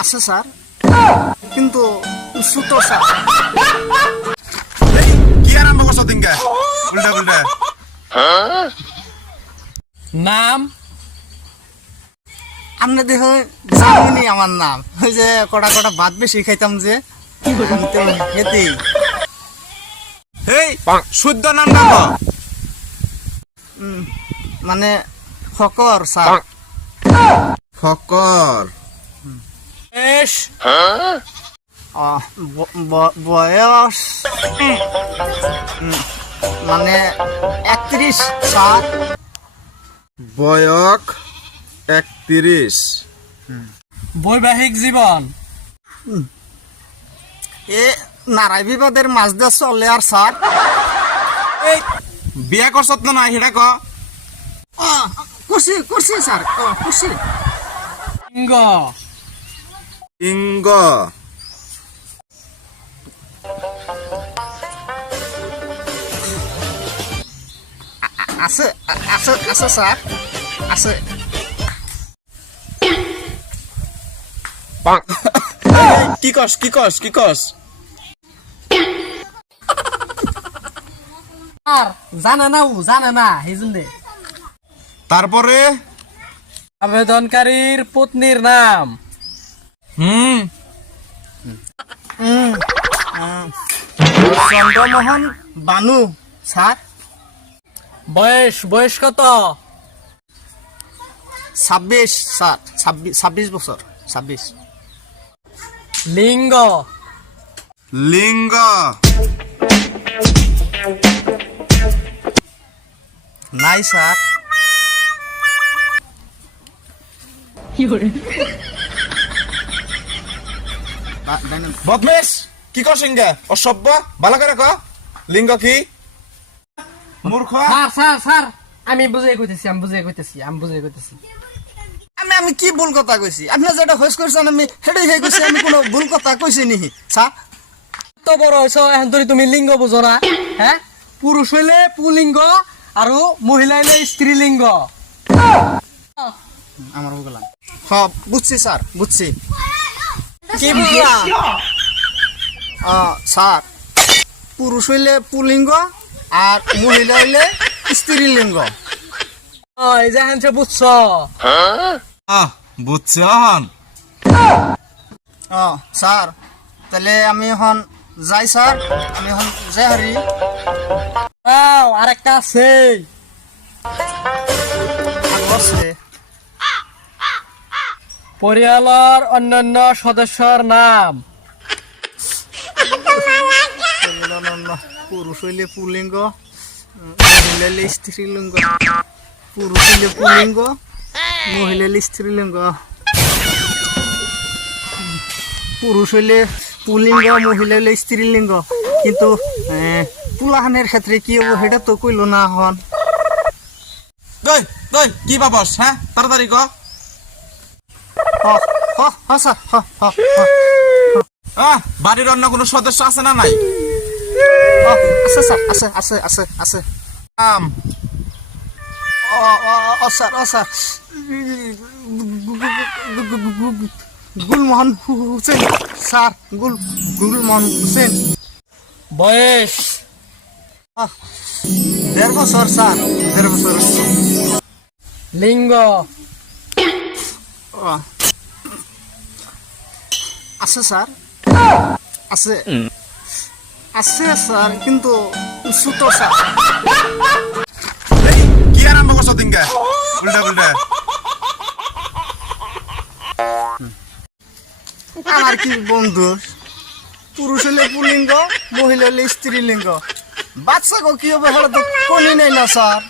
আছে স্যার, কিন্তু ছোট স্যার। কি আরম্ভ করছো তিনকা উল্টা উল্টা? নাম আপনি দেখো জানেনই আমার নাম, ওই যে কটা কটা ভাত বেশি খাইতাম যে হেতেই। এই শুদ্ধ নাম ডাকো। মানে ফকর স্যার। ফকর। বেশ বয়স মানে 31 স্যার। বয়স 31। বৈবাহিক জীবন এ নারায় বিবাদের মাঝ দিয়ে চলে আর স্যার। এই বিয়া করছত না সেটা ক। করছি করছি স্যার, করছি। লিঙ্গ লিঙ্গ। আছে আছে আছে স্যার, আছে। কি কস কি কস কি কস? আর জানে না এই জন্য তারপরে আবেদনকারীর পত্নীর নাম চন্দ্রমোহন বানু স্যার। বয়স কত? 26 স্যার, 26 বছর, 26। লিঙ্গ লিঙ্গ। নাই স্যার। বদমেশ কি কস ইঙ্গা অসভ্য, ভালো করে ক লিঙ্গ কি? মূর্খ। স্যার আমি বুঝে কইতেছি আমি কি ভুল কথা কইছি? আপনি যেটা হইস করছেন আমি সেটাই হয়ে গেছি। আমি কোনো ভুল কথা কইছি নি স্যার? তো বড় হইছো এখন ধরে তুমি লিঙ্গ বুঝো না? হ্যাঁ, পুরুষ হইলে পুলিঙ্গ আর মহিলা হইলে স্ত্রীলিঙ্গ। আমার বললাম বুঝছি স্যার, বুঝছি। কি বুঝলা? স্যার, পুরুষ হইলে পুলিঙ্গ আর মহিলা হইলে স্ত্রীলিঙ্গ। এই যে হ্যাঁ বুঝছো। বুঝছি হন। স্যার, তাহলে আমি এখন যাই স্যার, আমি এখন যাই হারি। আরেকটা আছে। পরিয়ালর অন্যান্য সদস্যর নাম। পুরুষ হইলে পুলিঙ্গ, মহিলা হইলে স্ত্রীলিঙ্গ। পুরুষ হইলে পুলিঙ্গ, মহিলা হইলে স্ত্রীলিঙ্গ। পুরুষ হইলে পুলিঙ্গ, মহিলা হইলে স্ত্রীলিঙ্গ। কিন্তু পুলাহানের ক্ষেত্রে কি হবো সেটা তো কইলো না হন। দই দই কি বাবস? হ্যাঁ তাড়াতাড়ি ক। স্যার, বাড়ির অন্য কোনো সদস্য আছে না নাই? আছে স্যার, আছে আছে আছে আছে। নাম? Sir Gulmohan Hussain sir, Gulmohan Hussain. বয়স 1.5 বছর স্যার, 1.5 বছর। লিঙ্গ আছে স্যার, আছে আছে স্যার, কিন্তু ছোট স্যার। কি আরম্ভ করছো তিনকা উল্টা উল্টা? আমার কি বন্ধু, পুরুষ হলে পুলিঙ্গ, মহিলা হলে স্ত্রীলিঙ্গ। বাচ্চা গো কি হবে সেটা তো কোনই নেই না স্যার।